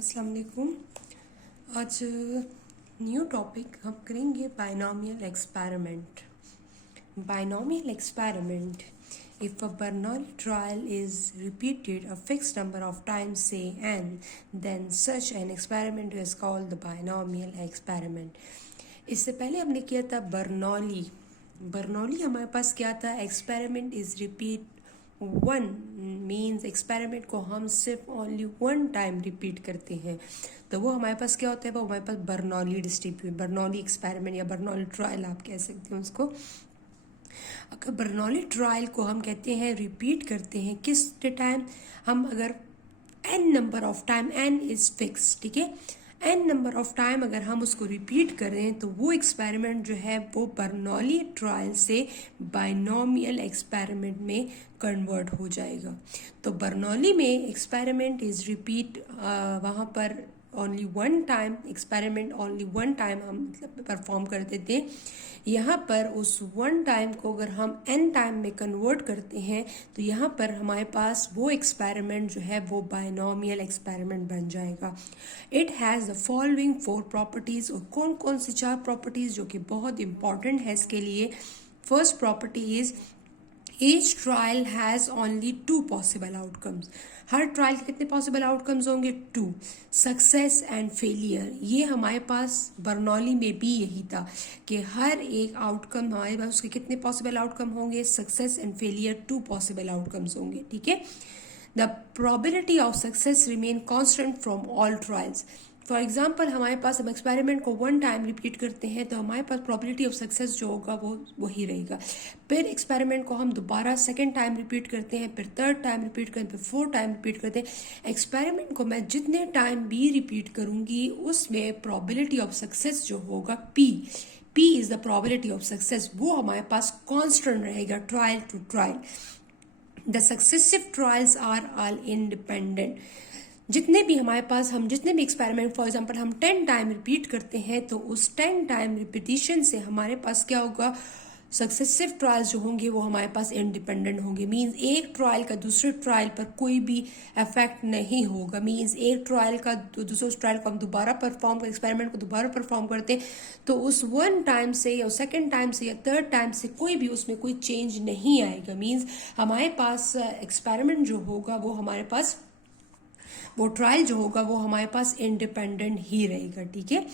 अस्सलाम वालेकुम। आज न्यू टॉपिक हम करेंगे binomial experiment. Binomial experiment, if a Bernoulli trial is repeated a fixed number of times, say n, then such an experiment is called the binomial experiment. इससे पहले हमने किया था बर्नौली हमारे पास क्या था, experiment is repeat one, means experiment को हम सिर्फ ओनली वन टाइम रिपीट करते हैं, तो वो हमारे पास क्या होता है, वो हमारे पास बर्नौली एक्सपेरिमेंट या बर्नौली ट्रायल आप कह सकते हैं उसको। अगर बर्नौली ट्रायल को हम कहते हैं रिपीट करते हैं किस टाइम, हम अगर n number of time, n is fix, ठीक है, n नंबर ऑफ टाइम अगर हम उसको रिपीट करें तो वो एक्सपेरिमेंट जो है वो बर्नौली ट्रायल से बाइनोमियल एक्सपेरिमेंट में कन्वर्ट हो जाएगा। तो बर्नौली में एक्सपेरिमेंट इज रिपीट, वहाँ पर only one time experiment, only one time हम मतलब परफॉर्म करते थे। यहाँ पर उस वन टाइम को अगर हम n टाइम में कन्वर्ट करते हैं तो यहाँ पर हमारे पास वो एक्सपेरिमेंट जो है वो बाइनोमियल एक्सपेरिमेंट बन जाएगा। It has the following 4 properties, और कौन कौन सी 4 प्रॉपर्टीज़ जो कि बहुत इंपॉर्टेंट है इसके लिए। First property is each trial has only 2 possible outcomes. Her trial के कितने पॉसिबल आउटकम्स होंगे, 2, सक्सेस एंड फेलियर। ये हमारे पास बर्नौली में भी यही था कि हर एक आउटकम हमारे पास उसके कितने पॉसिबल आउटकम होंगे, success and failure, 2 possible outcomes होंगे, ठीक है। The probability of success remain constant from all trials. For example हमारे पास हम एक्सपेरिमेंट को वन टाइम रिपीट करते हैं तो हमारे पास प्रोबेबिलिटी ऑफ सक्सेस जो होगा वो वही रहेगा। फिर एक्सपेरिमेंट को हम दोबारा सेकेंड टाइम रिपीट करते हैं, फिर थर्ड टाइम रिपीट करते हैं, फिर फोर्थ टाइम रिपीट करते हैं। एक्सपेरिमेंट को मैं जितने टाइम भी रिपीट करूंगी उसमें प्रोबेबिलिटी ऑफ सक्सेस जो होगा P is the probability of success, वो हमारे पास कॉन्स्टेंट रहेगा trial to trial. The successive trials are all independent. जितने भी हमारे पास हम जितने भी एक्सपेरिमेंट फॉर एग्जांपल हम 10 टाइम रिपीट करते हैं तो उस 10 टाइम रिपीटिशन से हमारे पास क्या होगा, सक्सेसिव ट्रायल्स जो होंगे वो हमारे पास इंडिपेंडेंट होंगे। मींस एक ट्रायल का दूसरे ट्रायल पर कोई भी इफेक्ट नहीं होगा। मींस एक ट्रायल का दूसरे ट्रायल को हम दोबारा परफॉर्म, एक्सपेरिमेंट को दोबारा परफॉर्म करते हैं तो उस वन टाइम से या सेकेंड टाइम से या थर्ड टाइम से कोई भी उसमें कोई चेंज नहीं आएगा। मींस हमारे पास एक्सपेरिमेंट जो होगा वो हमारे पास, वो ट्रायल जो होगा वो हमारे पास इंडिपेंडेंट ही रहेगा, ठीक है।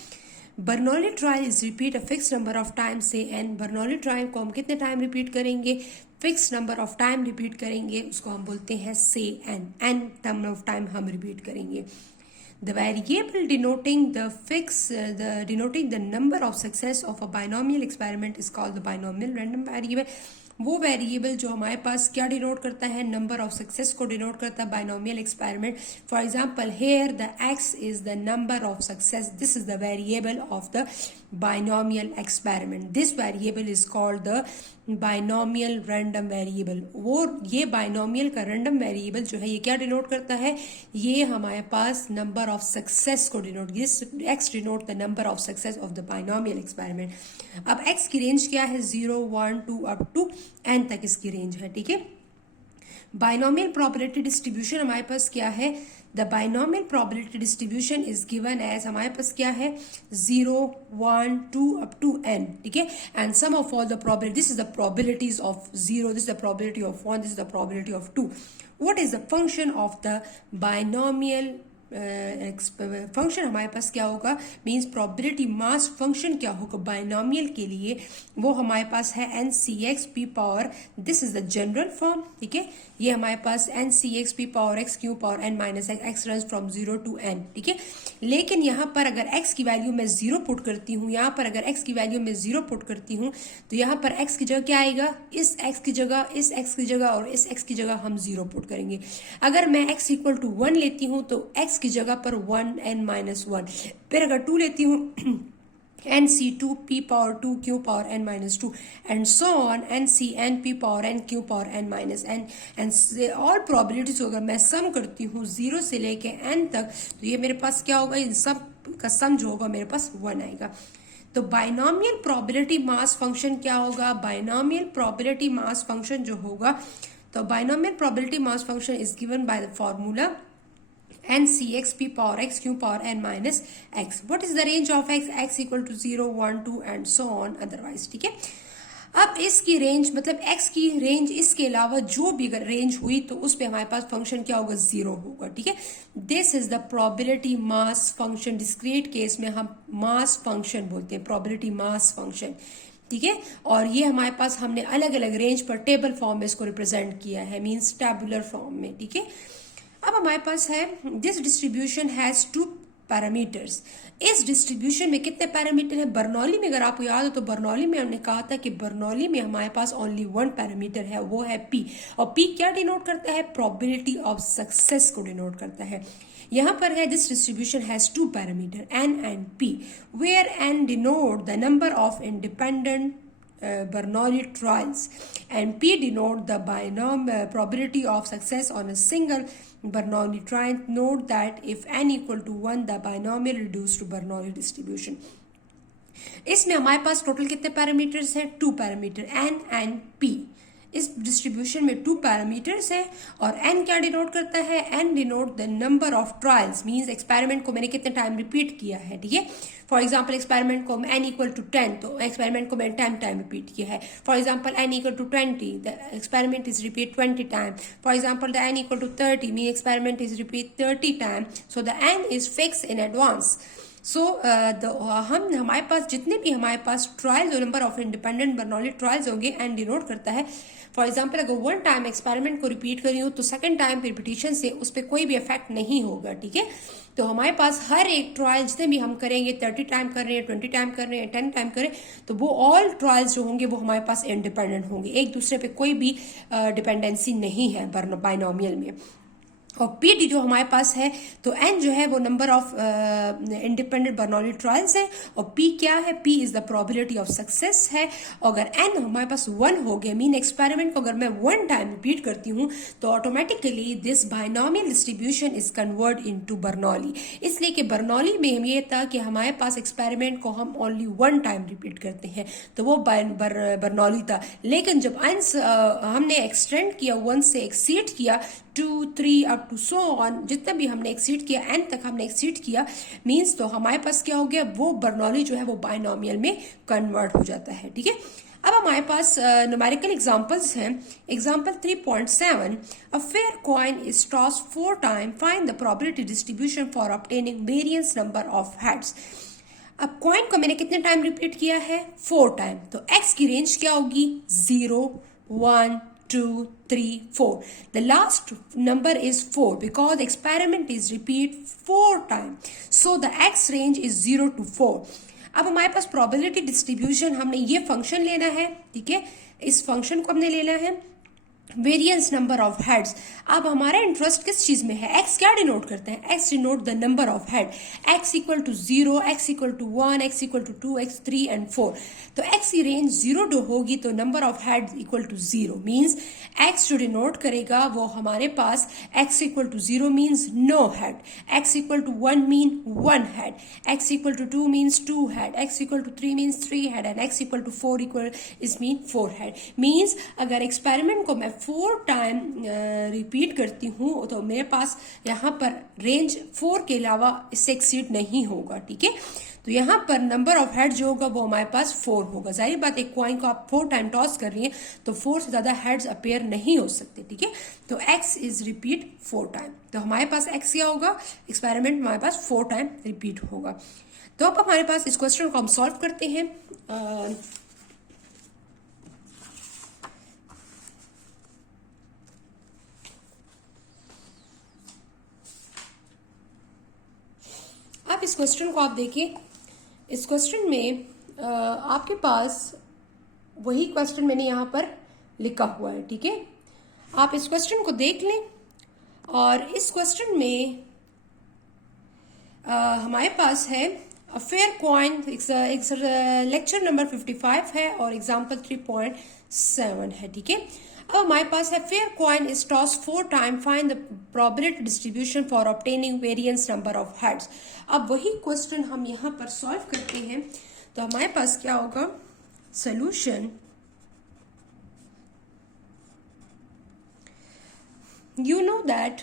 Bernoulli trial is repeat a fix number of time से एन। बर्नौली ट्रायल को हम कितने टाइम रिपीट करेंगे, fix number of time repeat करेंगे, उसको हम बोलते हैं से एन नंबर ऑफ टाइम हम रिपीट करेंगे। The variable denoting the number of success of a binomial experiment is called the binomial random variable. वो वेरिएबल जो हमारे पास क्या डिनोट करता है, नंबर ऑफ सक्सेस को डिनोट करता है binomial experiment. For example here the x is the number of success, this is the variable of the binomial experiment. This variable is called the binomial random variable. वो ये binomial का random variable जो है ये क्या denote करता है, ये हमारे पास नंबर ऑफ सक्सेस को denote, this x denote the number of success of the binomial experiment। अब x की रेंज क्या है, 0, 1, 2 अप टू n तक इसकी रेंज है, ठीक है। बाइनोमियल प्रोबेबिलिटी डिस्ट्रीब्यूशन हमारे पास क्या है, the binomial probability distribution is given as, हमारे पास क्या है, 0, 1, 2 अप टू n, ठीक है। And sum of all the probability, this is the probabilities of 0, this is the probability of 1, this is the probability of 2। What is the function of the binomial function हमारे पास क्या होगा, means probability mass function क्या होगा binomial के लिए, वो हमारे पास है NCXP power, this is the general form, ठीक है। ये हमारे पास NCXP power x q power n minus x runs from 0 to n, ठीक है। लेकिन यहाँ पर अगर x की वैल्यू में 0 पुट करती हूँ, यहाँ पर अगर x की वैल्यू में 0 पुट करती हूँ तो यहाँ पर x की जगह क्या आएगा, इस x की जगह, इस x की जगह और इस x की जगह हम 0 पुट करेंगे। अगर मैं x इक्वल टू 1 लेती हूँ तो x की जगह पर 1 n माइनस 1, फिर अगर 2 लेती हूँ NC2 P power 2 Q power n minus 2 and so on NCN P power n Q power n minus n and all probabilities अगर मैं सम करती हूँ 0 से लेके n तक तो ये मेरे पास क्या होगा, इन सब का सम जो होगा मेरे पास 1 आएगा। तो बाइनोमियल प्रोबेबिलिटी मास फंक्शन क्या होगा, बाइनोमियल प्रोबेबिलिटी मास फंक्शन जो होगा, तो binomial probability mass function is given by the formula n c x p power x q power n minus x. What is the range of x? x equal to 0, 1, 2 and so on otherwise. ठीक है, अब इसकी range मतलब x की range इसके अलावा जो भी अगर रेंज हुई तो उस पे हमारे पास फंक्शन क्या होगा? 0 होगा. ठीक है, this is the probability mass function. Discrete case में हम मास फंक्शन बोलते हैं, प्रोबेबिलिटी मास फंक्शन. ठीक है, और ये हमारे पास हमने अलग अलग रेंज पर टेबल फॉर्म में इसको रिप्रेजेंट किया है, मींस टैबुलर फॉर्म में. ठीक है, अब हमारे पास है दिस डिस्ट्रीब्यूशन हैज 2 पैरामीटर्स. इस डिस्ट्रीब्यूशन में कितने पैरामीटर है? बर्नौली में अगर आपको याद हो तो बर्नौली में हमने कहा था कि बर्नौली में हमारे पास ओनली 1 पैरामीटर है, वो है p. और p क्या डिनोट करता है? प्रोबेबिलिटी ऑफ सक्सेस को डिनोट करता है. यहां पर है this distribution has 2 parameter n and p, where n denote the number of independent Bernoulli trials and P denote the probability of success on a single Bernoulli trial. Note that if n equal to 1, the binomial reduced to Bernoulli distribution. इसमें हमारे पास total कितने parameters हैं? 2 parameter n and p. इस distribution में 2 parameters है और n क्या denote करता है? n denote the number of trials, means experiment को मैंने कितने टाइम रिपीट किया है. ठीक है, फॉर एग्जाम्पल एक्सपेरिमेंट को n इक्वल टू 10, तो एक्सपेरिमेंट को मैंने 10 टाइम रिपीट किया है. For example n equal to 20, the experiment is repeat 20 time. For example the n equal to 30, mean experiment is repeat 30 time. So the n is fix in advance. So हम हमारे पास जितने भी हमारे पास trials और number of independent Bernoulli trials होंगे and denote करता है. फॉर एग्जाम्पल अगर 1 टाइम एक्सपेरिमेंट को रिपीट करी हो तो सेकंड टाइम रिपीटिशन से उस पर कोई भी इफेक्ट नहीं होगा. ठीक है, तो हमारे पास हर एक ट्रायल जितने भी हम करेंगे, 30 टाइम कर रहे हैं, 20 टाइम कर रहे हैं, 10 टाइम करें, तो वो ऑल ट्रायल्स जो होंगे वो हमारे पास इंडिपेंडेंट होंगे, एक दूसरे पे कोई भी डिपेंडेंसी नहीं है बाइनोमियल में. और पी जो हमारे पास है तो एन जो है वो number of independent Bernoulli trials है और पी क्या है? P is the probability of success है. और अगर एन हमारे पास 1 हो गया, मीन एक्सपेरिमेंट को अगर मैं 1 टाइम रिपीट करती हूँ तो automatically this binomial distribution is convert into Bernoulli. इसलिए कि बर्नौली में ये था कि हमारे पास एक्सपेरिमेंट को हम ओनली 1 टाइम रिपीट करते हैं, तो वो बर्नौली था. लेकिन जब हमने एक्सटेंड किया, 1 से एक्सीड किया, 2, 3 अप टू सो ऑन, जितना भी हमने एक्सीड किया, n तक हमने एक्सीड किया, मींस तो हमारे पास क्या हो गया? वो बर्नौली जो है वो बाइनोमियल में कन्वर्ट हो जाता है. ठीक है, अब हमारे पास न्यूमेरिकल एग्जांपल्स हैं. Example 3.7, a fair coin is toss 4 time, find the probability distribution for obtaining variance number of heads. अब कॉइन को मैंने कितने टाइम रिपीट किया है? 4 टाइम. तो x की रेंज क्या होगी? 0, 1, 2, 3, 4. The last number is 4 because experiment is repeat 4 times. So the x range is 0 to 4. अब हमारे पास probability distribution, हमने ये फंक्शन लेना है. ठीक है, इस फंक्शन को हमने लेना है वेरियंस नंबर ऑफ हेड्स. अब हमारा इंटरेस्ट किस चीज में है? एक्स क्या डिनोट करते हैं? X denote the number of head. X equal to 0, x equal to 1, x equal to 2, x 3 and 4. तो एक्स की रेंज 0 टू होगी तो number of head equal to 0, means x जो डिनोट करेगा वो हमारे पास x equal to 0 means no head, x equal to 1 mean 1 head, x equal to 2 means 2 head, x equal to 3 means 3 head and x equal to 4 equal is mean 4 head. Means अगर experiment को मैं 4 time repeat करती हूँ तो मेरे पास यहाँ पर range 4 के अलावा इससे एक्सीड नहीं होगा. ठीक है, तो यहाँ पर नंबर ऑफ हेड जो होगा वो हमारे पास 4 होगा. जाहिर बात, एक कॉइन को आप 4 टाइम टॉस कर रही हैं तो 4 से ज्यादा हेड्स अपेयर नहीं हो सकते. ठीक है, तो x इज रिपीट 4 टाइम. तो हमारे पास x क्या होगा? एक्सपेरिमेंट हमारे पास 4 टाइम रिपीट होगा. तो अब हमारे पास इस क्वेश्चन को हम सॉल्व करते हैं. अब इस क्वेश्चन को आप देखिए. इस क्वेश्चन में आपके पास वही क्वेश्चन मैंने यहाँ पर लिखा हुआ है. ठीक है, आप इस क्वेश्चन को देख लें. और इस क्वेश्चन में हमारे पास है a fair coin. Lecture number 55 है और एग्जाम्पल 3.7 है. ठीक है, अब हमारे पास है fair coin is toss 4 time, find the probability distribution for obtaining variance number of heads. अब वही क्वेश्चन हम यहाँ पर सॉल्व करते हैं. तो हमारे पास क्या होगा? Solution, you know that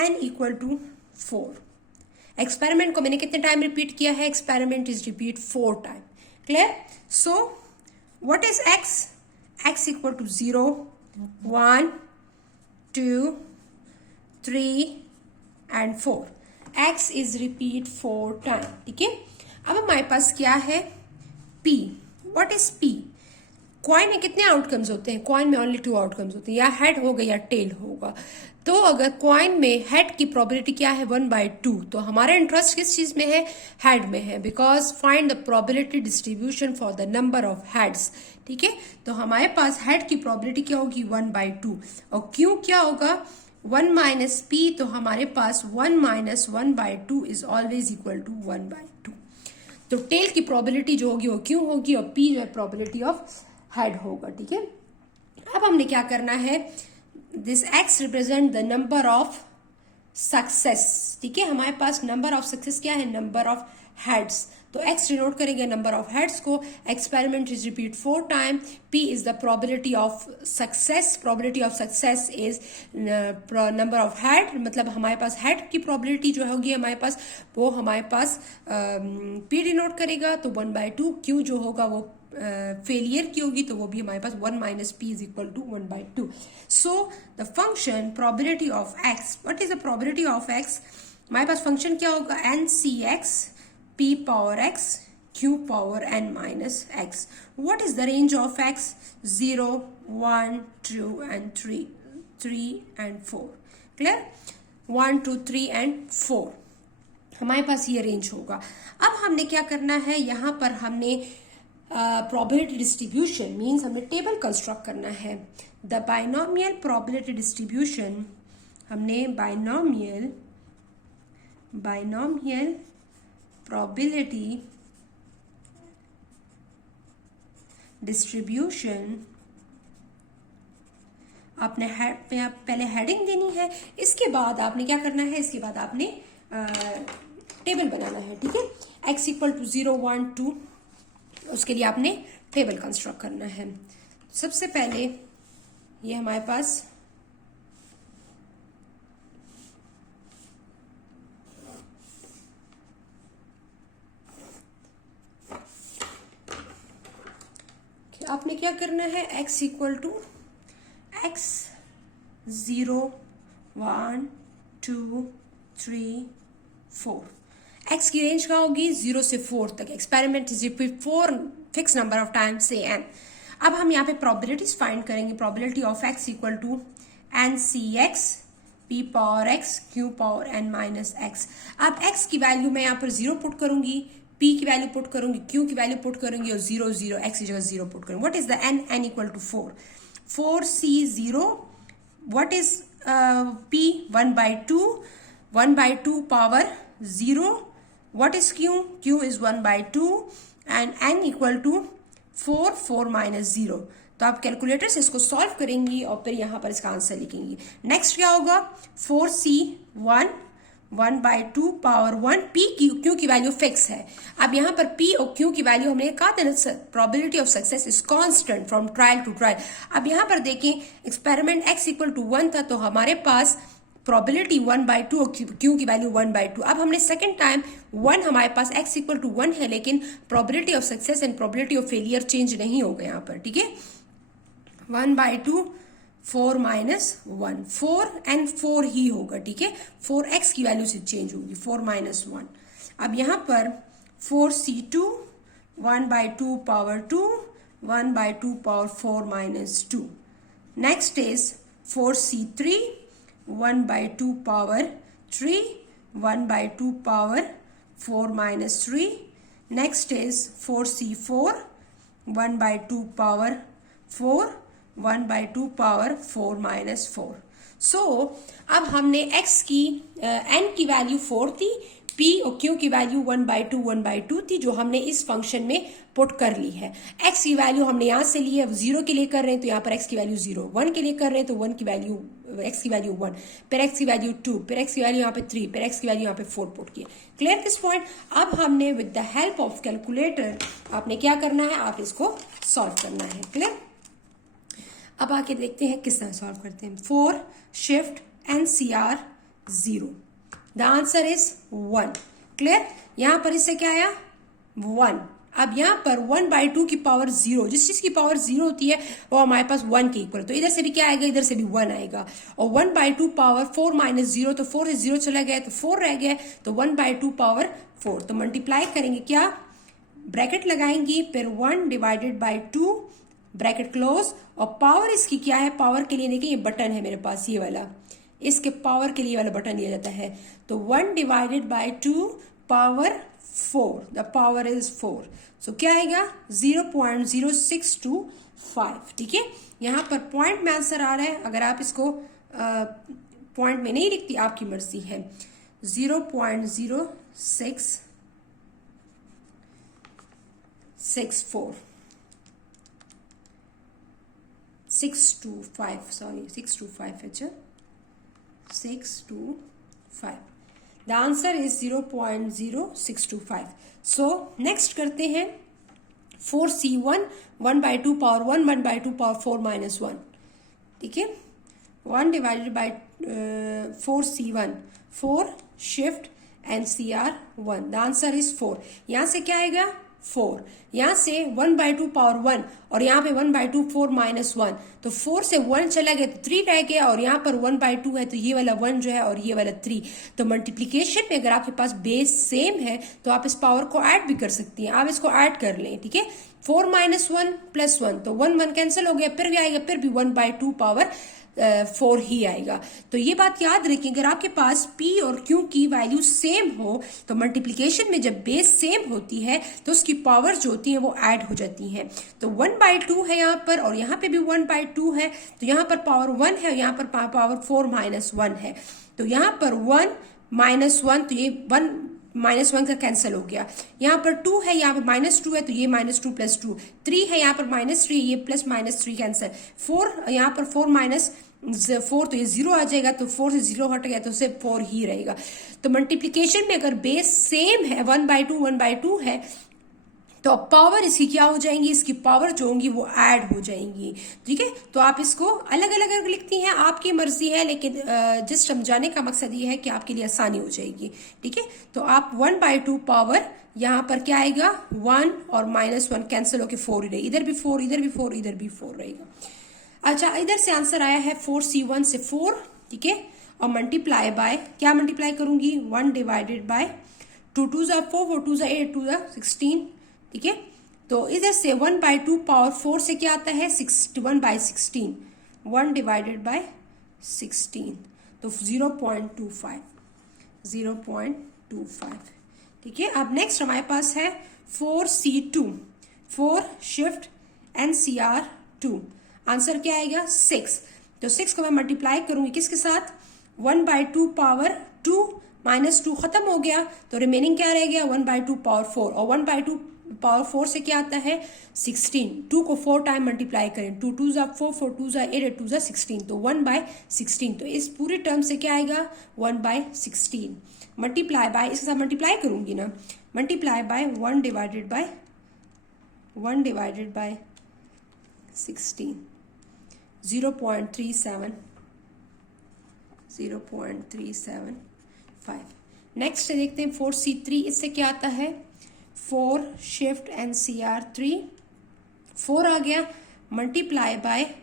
n equal to 4। Experiment को मैंने कितने टाइम रिपीट किया है? Experiment is repeat 4 time. Clear? So what is x? x equal to 0, 1, 2, 3 and 4। x is repeat 4 time. ठीक है, अब हमारे पास क्या है? p। What is p? Coin में कितने आउटकम्स होते हैं? कॉइन में ओनली 2 आउटकम्स होते हैं, या हेड होगा या टेल होगा। तो अगर कॉइन में हेड की प्रोबेबिलिटी क्या है? 1/2। तो हमारा इंटरेस्ट किस चीज में है? हेड में है, because find the probability distribution for the number of heads. ठीक है, तो हमारे पास हेड की प्रोबेबिलिटी क्या होगी? 1/2। और क्यों क्या होगा? 1 माइनस पी, तो हमारे पास 1 minus 1/2 is always equal to 1/2। तो टेल की प्रोबेबिलिटी जो होगी वो क्यों होगी, और पी जो है प्रोबेबिलिटी ऑफ हेड होगा। ठीक है, अब हमने क्या करना है? This x represent the number of success. ठीक है, हमारे पास नंबर ऑफ सक्सेस क्या है? Number of heads. तो एक्स डिनोट करेंगे नंबर ऑफ हेड्स को। Experiment is repeat 4 time. P is the probability of success. Probability of success is number of head, मतलब हमारे पास हेड की प्रोबेबिलिटी जो होगी हमारे पास, वो हमारे पास पी डिनोट करेगा। तो 1/2। क्यू जो होगा वो फेलियर की होगी, तो वो भी हमारे पास 1 minus p is equal to 1/2। So the function probability of x, what is the probability of x? हमारे पास फंक्शन क्या होगा? N c x p power x q power n minus x. What is the range of x? 0, 1, 2 and 3 and 4। Clear? 1, 2, 3 and 4 हमारे पास ये range होगा। अब हमने क्या करना है? यहां पर हमने प्रोबेबिलिटी डिस्ट्रीब्यूशन मीन्स हमने टेबल कंस्ट्रक्ट करना है। द बाइनोमियल प्रोबेबिलिटी डिस्ट्रीब्यूशन, हमने बाइनोमियल प्रोबेबिलिटी डिस्ट्रीब्यूशन आपने पहले हेडिंग देनी है, इसके बाद आपने क्या करना है? इसके बाद आपने टेबल बनाना है। ठीक है, x इक्वल टू 0, 1, 2, उसके लिए आपने टेबल कंस्ट्रक्ट करना है। सबसे पहले ये हमारे पास आपने क्या करना है? x equal to x 0, 1, 2, 3, 4। x की रेंज क्या होगी? 0 से 4 तक। Experiment is repeat 4 fix number of time से n। अब हम यहाँ पे प्रोबेबिलिटीज फाइंड करेंगे। Probability of x equal to n c x p power x q power n minus x. अब x की वैल्यू मैं यहाँ पर 0 पुट करूंगी, p की वैल्यू पुट करूंगी, q की वैल्यू पुट करूंगी, और 0, 0 x की जगह 0 पुट करूंगी। What is the n? n equal to 4, 4c 0। What is p? 1/2, 1/2 power 0। What is q? q is 1/2 and n equal to 4, 4 minus 0। तो आप कैलकुलेटर से इसको सॉल्व करेंगी और फिर यहां पर इसका आंसर लिखेंगी। नेक्स्ट क्या होगा? 4c 1, 1/2 power 1। p की q की वैल्यू फिक्स है। अब यहां पर p और q की वैल्यू हमने कहा था ना, probability of success is constant from trial to trial. अब यहां पर देखें, एक्सपेरिमेंट x इक्वल टू 1 था, तो हमारे पास प्रोबेबिलिटी 1/2 और क्यू की वैल्यू 1/2। अब हमने सेकंड टाइम 1, हमारे पास x इक्वल टू 1 है, लेकिन probability of success and probability of failure change नहीं होगा यहाँ पर। ठीक है, 1/2 4 माइनस 1, 4 एंड 4 ही होगा। ठीक है, 4x की वैल्यू से चेंज होगी, 4 माइनस 1। अब यहाँ पर 4c2 1/2 power 2, 1/2 power 4 minus 2। Next is 4c3 1/2 power 3, 1/2 power 4 minus 3. Next is 4c4 1/2 power 4, 1/2 power 4 minus 4. So अब हमने x की n की वैल्यू 4 थी, p और q की वैल्यू 1/2 1/2 थी, जो हमने इस फंक्शन में पुट कर ली है। x की वैल्यू हमने यहां से ली है, 0 के लिए कर रहे हैं तो यहाँ पर x की वैल्यू 0, 1 के लिए कर रहे हैं तो 1 की वैल्यू x की वैल्यू 1, फिर x की वैल्यू 2, फिर x की वैल्यू यहाँ पे 3, फिर x की वैल्यू यहाँ पे 4 पुट की। Clear this point? अब हमने with the help of calculator आपने क्या करना है? आप इसको सॉल्व करना है। क्लियर? अब आके देखते हैं किस तरह सॉल्व करते हैं। 4 shift NCR 0। The answer is 1। Clear? यहां पर इससे क्या आया 1। अब यहां पर 1/2 की पावर 0, जिस चीज की पावर 0 होती है वो हमारे पास 1 के इक्वल, तो इधर से भी क्या आएगा, इधर से भी 1 आएगा। और 1/2 पावर 4 माइनस 0, तो 4 से 0 चला गया तो 4 रह गया, तो 1/2 पावर 4। तो मल्टीप्लाई करेंगे क्या, ब्रैकेट लगाएंगी, फिर 1 डिवाइडेड बाई 2, ब्रैकेट क्लोज, और पावर इसकी क्या है, पावर के लिए देखिए ये बटन है मेरे पास, ये वाला, इसके पावर के लिए वाला बटन दिया जाता है। तो 1 divided by 2 power 4, the power is 4। सो क्या आएगा 0.0625। ठीक है, यहां पर पॉइंट में आंसर आ रहा है, अगर आप इसको पॉइंट में नहीं लिखती आपकी मर्जी है। 0.0664 625, सॉरी 625 है, 625। The answer is 0.0625। So next करते हैं 4C1, 1/2 पावर 1, 1/2 पावर 4 माइनस 1। ठीक है, 1 divided by 4C1, 4 shift NCR 1, the answer is 4। यहां से क्या आएगा 4, यहां से 1/2 पावर 1, और यहां पे 1/2 4 माइनस 1, तो 4 से 1 चला गया तो 3 रह गया, और यहां पर 1/2 है तो ये वाला 1 जो है और ये वाला 3। तो मल्टीप्लीकेशन में अगर आपके पास बेस सेम है तो आप इस पावर को ऐड भी कर सकती हैं, आप इसको ऐड कर लें। ठीक है, 4 माइनस 1 प्लस 1, तो 1 1 कैंसिल हो गया, फिर भी आएगा, फिर भी 1/2 पावर 4 ही आएगा। तो ये बात याद रखिए, अगर आपके पास P और Q की वैल्यू सेम हो तो मल्टीप्लिकेशन में जब बेस सेम होती है तो उसकी पावर जो होती है वो ऐड हो जाती हैं। तो 1/2 है यहाँ पर, और यहाँ पे भी 1/2 है, तो यहाँ पर पावर 1 है और यहाँ पर पावर 4 माइनस 1 है। तो यहाँ पर 1 माइनस 1, तो ये 1 माइनस 1 का कैंसिल हो गया। यहाँ पर 2 है, यहाँ पर -2 है, तो ये -2 प्लस 2, 3 है, यहाँ पर -3, ये प्लस -3 कैंसिल, 4, यहाँ पर 4 माइनस 4, तो ये 0 आ जाएगा, तो 4 से 0 हट गया तो सिर्फ 4 ही रहेगा। तो मल्टीप्लिकेशन में अगर बेस सेम है, 1/2 है, तो पावर इसकी क्या हो जाएंगी, इसकी पावर जो होंगी वो ऐड हो जाएंगी। ठीक है, तो आप इसको अलग अलग अगर लिखती हैं आपकी मर्जी है, लेकिन जस्ट समझाने का मकसद ये है कि आपके लिए आसानी हो जाएगी। ठीक है, तो आप 1/2 पावर, यहाँ पर क्या आएगा 1 और -1 कैंसिल होकर 4 ही रहेगी, इधर भी 4, इधर भी 4, इधर भी 4 रहेगा। अच्छा, इधर से आंसर आया है 4C1 से 4। ठीक है, और मल्टीप्लाई बाय, क्या मल्टीप्लाई करूंगी, 1 डिवाइडेड बाय 2 2 4, 4 2 8, 2 16। ठीक है, तो इधर से 1/2 पावर 4 से क्या आता है 1/16, 1 डिवाइडेड बाय 16, तो 0.25, 0.25। ठीक है, अब नेक्स्ट हमारे पास है 4C2, 4 शिफ्ट NCR 2, आंसर क्या आएगा 6। तो 6 को मैं मल्टीप्लाई करूंगी किसके साथ, 1/2 पावर 2 माइनस 2 खत्म हो गया, तो रिमेनिंग क्या रह गया 1/2 पावर 4, और 1/2 पावर 4 से क्या आता है 16, 2 को 4 टाइम मल्टीप्लाई करें, 2 2 4, 4 2 8, 8 2 16, तो 1/16। तो इस पूरे टर्म से क्या आएगा 1/16, मल्टीप्लाई बाय, इसके साथ मल्टीप्लाई करूंगी ना, multiply by 1 divided by 16, 0.37, 0.375। Next देखते हैं 4C3, इससे क्या आता है 4 शिफ्ट NCR 3, 4 आ गया, मल्टीप्लाई बाय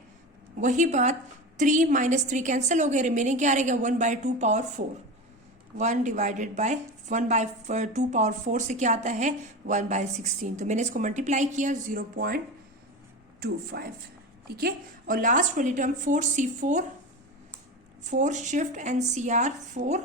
वही बात 3 -3 कैंसिल हो गए, रिमेनिंग क्या रहेगा 1/2 पावर 4, 1 डिवाइडेड बाय 1/2 पावर 4 से क्या आता है 1/16। तो मैंने इसको मल्टीप्लाई किया 0.25। ठीक है, और लास्ट वाली टर्म 4C4, 4 शिफ्ट NCR 4,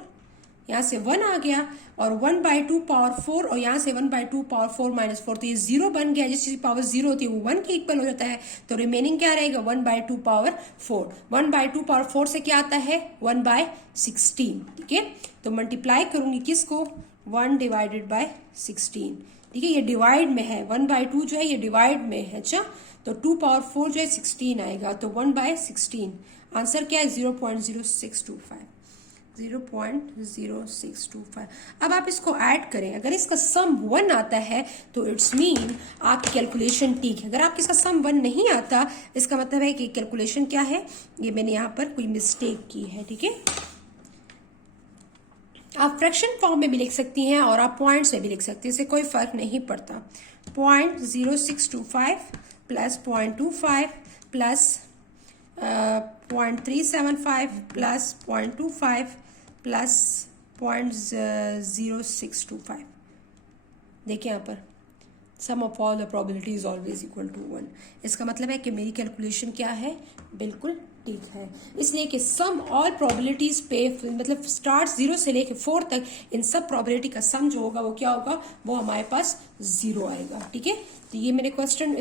यहाँ से 1 आ गया, और 1/2 पावर 4, और यहाँ से 1/2 पावर 4 माइनस 4, तो ये 0 बन गया, जिस चीज पावर 0 होती है वो 1 के इक्वल हो जाता है। तो रिमेनिंग क्या रहेगा 1/2 पावर 4, 1/2 पावर 4 से क्या आता है 1/16। ठीक है, तो मल्टीप्लाई करूंगी किसको 1 डिवाइडेड बाय 16। ठीक है, ये डिवाइड में है, 1/2 जो है ये डिवाइड में है। अच्छा, तो 2 पावर 4 जो है 16 आएगा, तो 1/16, आंसर क्या है 0.0625, 0.0625। अब आप इसको ऐड करें, अगर इसका सम 1 आता है तो इट्स मीन आपकी कैलकुलेशन ठीक है, अगर आपके इसका सम 1 नहीं आता इसका मतलब है कि कैलकुलेशन क्या है, ये मैंने यहाँ पर कोई मिस्टेक की है। ठीक है, आप फ्रैक्शन फॉर्म में भी लिख सकती हैं और आप पॉइंट्स में भी लिख सकती हैं, इससे कोई फर्क नहीं पड़ता। 0.0625 प्लस 0.25 प्लस 0.375 प्लस 0.25 प्लस 0.0625। देखिए यहाँ पर sum of all the probability is always equal to 1। इसका मतलब है कि मेरी कैलकुलेशन क्या है, बिल्कुल ठीक है। इसलिए कि सम ऑल प्रोबेबिलिटीज पे मतलब स्टार्ट 0 से लेके 4 तक इन सब प्रोबेबिलिटी का सम जो होगा वो क्या होगा, वो हमारे पास 0 आएगा। ठीक है, तो ये मेरे इस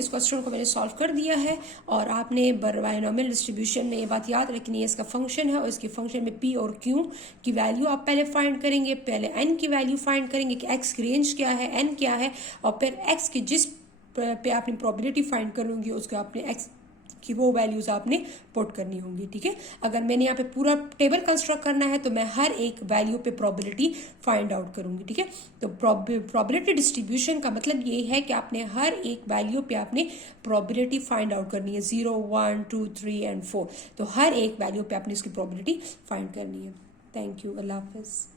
क्वेश्चन को मैंने सॉल्व कर दिया है। और आपने बायनोमियल डिस्ट्रीब्यूशन में ये बात याद रखनी है, इसका फंक्शन है और इसके फंक्शन में पी और क्यू की वैल्यू आप पहले फाइंड करेंगे, पहले एन की वैल्यू फाइंड करेंगे कि एक्स की रेंज क्या है, एन क्या है, और फिर एक्स की जिस पे आपने प्रोबेबिलिटी फाइंड करूंगी उसका आपने एक्स कि वो वैल्यूज आपने पुट करनी होंगी। ठीक है, अगर मैंने यहाँ पे पूरा टेबल कंस्ट्रक्ट करना है तो मैं हर एक वैल्यू पे प्रोबेबिलिटी फाइंड आउट करूंगी। ठीक है, तो प्रोबेबिलिटी डिस्ट्रीब्यूशन का मतलब ये है कि आपने हर एक वैल्यू पे आपने प्रोबेबिलिटी फाइंड आउट करनी है, 0, 1, 2, 3 एंड 4। तो हर एक वैल्यू पे आपने इसकी प्रोबेबिलिटी फाइंड करनी है। Thank you, Allah Hafiz.